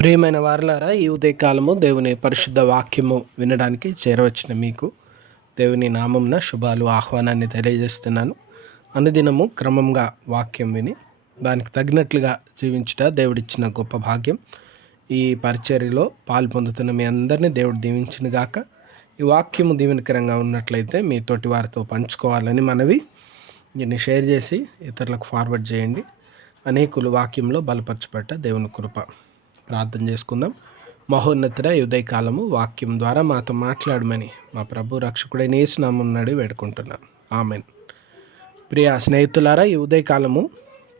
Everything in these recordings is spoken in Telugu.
ప్రియమైన వారలారా ఈ ఉదయకాలము దేవుని పరిశుద్ధ వాక్యము వినడానికి చేరవచ్చిన మీకు దేవుని నామంన శుభాలు ఆహ్వానాన్ని తెలియజేస్తున్నాను. అనుదినము క్రమంగా వాక్యం విని దానికి తగినట్లుగా జీవించుట దేవుడిచ్చిన గొప్ప భాగ్యం. ఈ పరిచర్యలో పాలు పొందుతున్న మీ అందరినీ దేవుడు దీవించిన గాక. ఈ వాక్యము దీవెనకరంగా ఉన్నట్లయితే మీ తోటి వారితో పంచుకోవాలని మనవి. దీన్ని షేర్ చేసి ఇతరులకు ఫార్వర్డ్ చేయండి. అనేకులు వాక్యంలో బలపరచబడ్డ దేవుని కృప. ప్రార్థన చేసుకుందాం. మహోన్నతుడ ఉదయకాలము వాక్యం ద్వారా మాతో మాట్లాడమని మా ప్రభు రక్షకుడైన ఏసునామన్నాడు వేడుకుంటున్నాను ఆమెన్. ప్రియ స్నేహితులారా ఈ ఉదయకాలము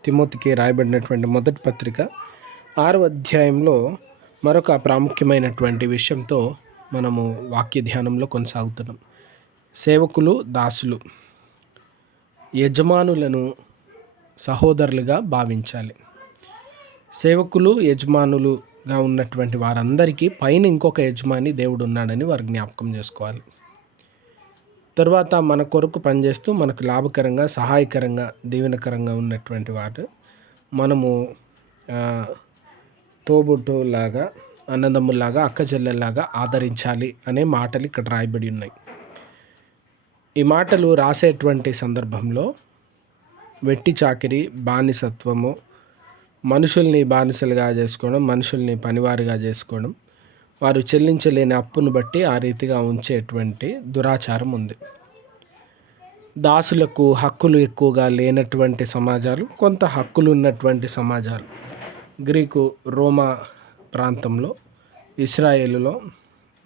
తిమోతికి రాయబడినటువంటి మొదటి పత్రిక ఆరు అధ్యాయంలో మరొక ప్రాముఖ్యమైనటువంటి విషయంతో మనము వాక్య ధ్యానంలో కొనసాగుతున్నాం. సేవకులు దాసులు యజమానులను సహోదరులుగా భావించాలి. సేవకులు యజమానులుగా ఉన్నటువంటి వారందరికీ పైన ఇంకొక యజమాని దేవుడు ఉన్నాడని వారు జ్ఞాపకం చేసుకోవాలి. తర్వాత మన కొరకు పనిచేస్తూ మనకు లాభకరంగా సహాయకరంగా దీవెనకరంగా ఉన్నటువంటి వారు మనము తోబుట్టులాగా అన్నదమ్ముల్లాగా అక్క చెల్లెల్లాగా ఆదరించాలి అనే మాటలు ఇక్కడ రాయబడి ఉన్నాయి. ఈ మాటలు రాసేటువంటి సందర్భంలో వెట్టి చాకిరి బానిసత్వము మనుషుల్ని బానిసలుగా చేసుకోవడం మనుషుల్ని పనివారిగా చేసుకోవడం వారు చెల్లించలేని అప్పును బట్టి ఆ రీతిగా ఉంచేటువంటి దురాచారం ఉంది. దాసులకు హక్కులు ఎక్కువగా లేనటువంటి సమాజాలు కొంత హక్కులు ఉన్నటువంటి సమాజాలు. గ్రీకు రోమా ప్రాంతంలో ఇస్రాయేలులో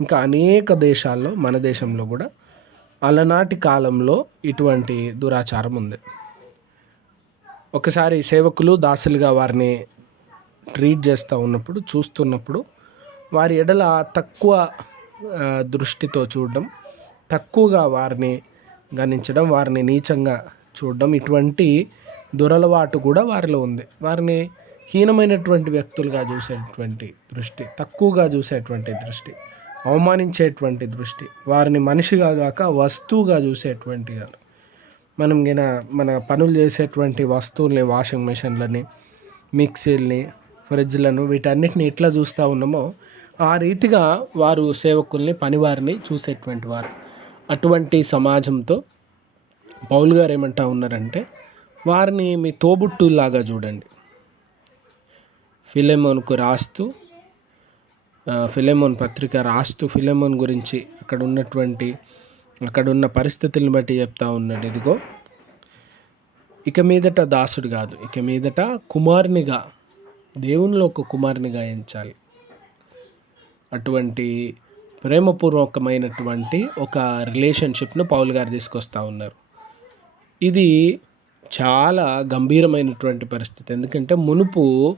ఇంకా అనేక దేశాల్లో మన దేశంలో కూడా అలనాటి కాలంలో ఇటువంటి దురాచారం ఉంది. ఒకసారి సేవకులు దాసులుగా వారిని ట్రీట్ చేస్తూ ఉన్నప్పుడు చూస్తున్నప్పుడు వారి ఎడల తక్కువ దృష్టితో చూడడం తక్కువగా వారిని గణించడం వారిని నీచంగా చూడడం ఇటువంటి దురలవాటు కూడా వారిలో ఉంది. వారిని హీనమైనటువంటి వ్యక్తులుగా చూసేటువంటి దృష్టి తక్కువగా చూసేటువంటి దృష్టి అవమానించేటువంటి దృష్టి వారిని మనిషిగా కాక వస్తువుగా చూసేటువంటి మనం గిన మన పనులు చేసేటువంటి వస్తువుల్ని వాషింగ్ మిషన్లని మిక్సీలని ఫ్రిడ్జ్లను వీటన్నిటిని ఎట్లా చూస్తూ ఉన్నామో ఆ రీతిగా వారు సేవకుల్ని పనివారిని చూసేటువంటి వారు. అటువంటి సమాజంతో పౌల్ గారు ఏమంటా ఉన్నారంటే వారిని మీ తోబుట్టులాగా చూడండి. ఫిలెమోన్కు రాస్తూ ఫిలెమోన్ పత్రిక రాస్తూ ఫిలెమోన్ గురించి అక్కడ ఉన్నటువంటి అక్కడ ఉన్న పరిస్థితులను బట్టి చెప్తా ఉన్నాడు ఇదిగో ఇక మీదట దాసుడు కాదు ఇక మీదట కుమారునిగా దేవునిలో ఒక కుమారునిగా ఎంచాలి. అటువంటి ప్రేమపూర్వకమైనటువంటి ఒక రిలేషన్షిప్ను పౌల్ గారు తీసుకొస్తూ ఉన్నారు. ఇది చాలా గంభీరమైనటువంటి పరిస్థితి. ఎందుకంటే మునుపు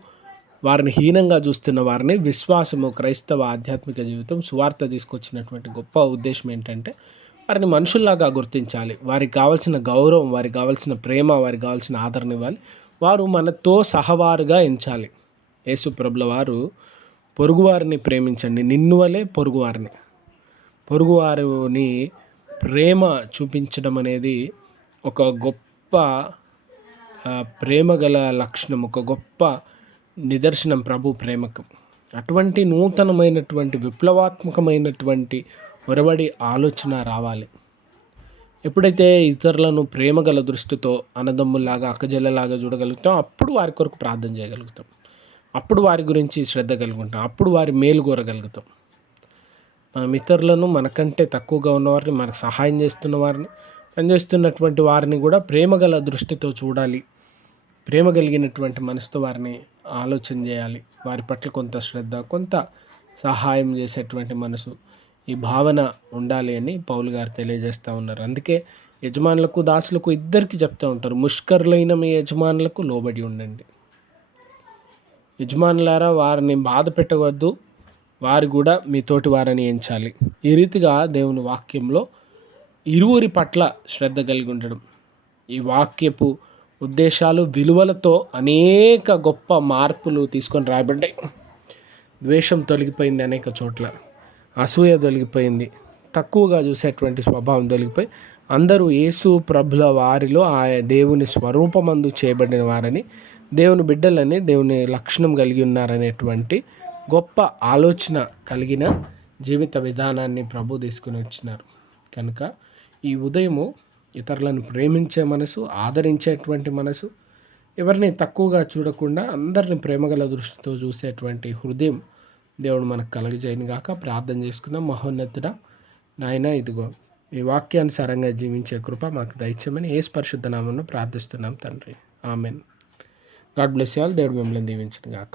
వారిని హీనంగా చూస్తున్న వారిని విశ్వాసము క్రైస్తవ ఆధ్యాత్మిక జీవితం సువార్త తీసుకొచ్చినటువంటి గొప్ప ఉద్దేశం ఏంటంటే వారిని మనుషుల్లాగా గుర్తించాలి. వారికి కావాల్సిన గౌరవం వారికి కావాల్సిన ప్రేమ వారికి కావాల్సిన ఆదరణ ఇవ్వాలి. వారు మనతో సహవారుగా ఎంచాలి యేసుప్రభుల వారు పొరుగువారిని ప్రేమించండి. నిన్ను వలే పొరుగువారిని. పొరుగువారిని ప్రేమ చూపించడం అనేది ఒక గొప్ప ప్రేమ గల లక్షణం ఒక గొప్ప నిదర్శనం ప్రభు ప్రేమకు. అటువంటి నూతనమైనటువంటి విప్లవాత్మకమైనటువంటి ఒరబడి ఆలోచన రావాలి. ఎప్పుడైతే ఇతరులను ప్రేమగల దృష్టితో అన్నదమ్ముల్లాగా అక్కజల్లలాగా చూడగలుగుతాం అప్పుడు వారి కొరకు ప్రార్థన చేయగలుగుతాం. అప్పుడు వారి గురించి శ్రద్ధ కలుగుతాం అప్పుడు వారి మేలు కోరగలుగుతాం. మనం ఇతరులను మనకంటే తక్కువగా ఉన్నవారిని మనకు సహాయం చేస్తున్న వారిని పనిచేస్తున్నటువంటి వారిని కూడా ప్రేమగల దృష్టితో చూడాలి. ప్రేమ కలిగినటువంటి మనసుతో వారిని ఆలోచన చేయాలి. వారి పట్ల కొంత శ్రద్ధ కొంత సహాయం చేసేటువంటి మనసు ఈ భావన ఉండాలి అని పౌలు గారు తెలియజేస్తూ ఉన్నారు. అందుకే యజమానులకు దాసులకు ఇద్దరికి చెప్తూ ఉంటారు ముష్కరులైన మీ యజమానులకు లోబడి ఉండండి. యజమానులారా వారిని బాధ పెట్టవద్దు వారు కూడా మీతోటి వారిని ఎంచాలి. ఈ రీతిగా దేవుని వాక్యంలో ఇరువురి పట్ల శ్రద్ధ కలిగి ఉండడం ఈ వాక్యపు ఉద్దేశాలు విలువలతో అనేక గొప్ప మార్పులు తీసుకొని రాబడ్డాయి ద్వేషం తొలగిపోయింది అనేక చోట్ల. అసూయ తొలగిపోయింది. తక్కువగా చూసేటువంటి స్వభావం తొలగిపోయి అందరూ యేసు ప్రభుల వారిలో ఆ దేవుని స్వరూపమందు చేయబడిన వారని దేవుని బిడ్డలని దేవుని లక్షణం కలిగి ఉన్నారనేటువంటి గొప్ప ఆలోచన కలిగిన జీవిత విధానాన్ని ప్రభు తీసుకుని వచ్చినారు. కనుక ఈ ఉదయము ఇతరులను ప్రేమించే మనసు ఆదరించేటువంటి మనసు ఎవరిని తక్కువగా చూడకుండా అందరిని ప్రేమగల దృష్టితో చూసేటువంటి హృదయం దేవుడు మనకు కలగజేయను గాక ప్రార్థన చేసుకుందాం. మహోన్నతుడ నాయన ఇదిగో ఈ వాక్యానుసారంగా జీవించే కృప మాకు దయచేయమని ఏ స్పర్శుద్ధనామను ప్రార్థిస్తున్నాం తండ్రి. ఆమెన్. God bless all. దేవుడు మిమ్మల్ని దీవించను గాక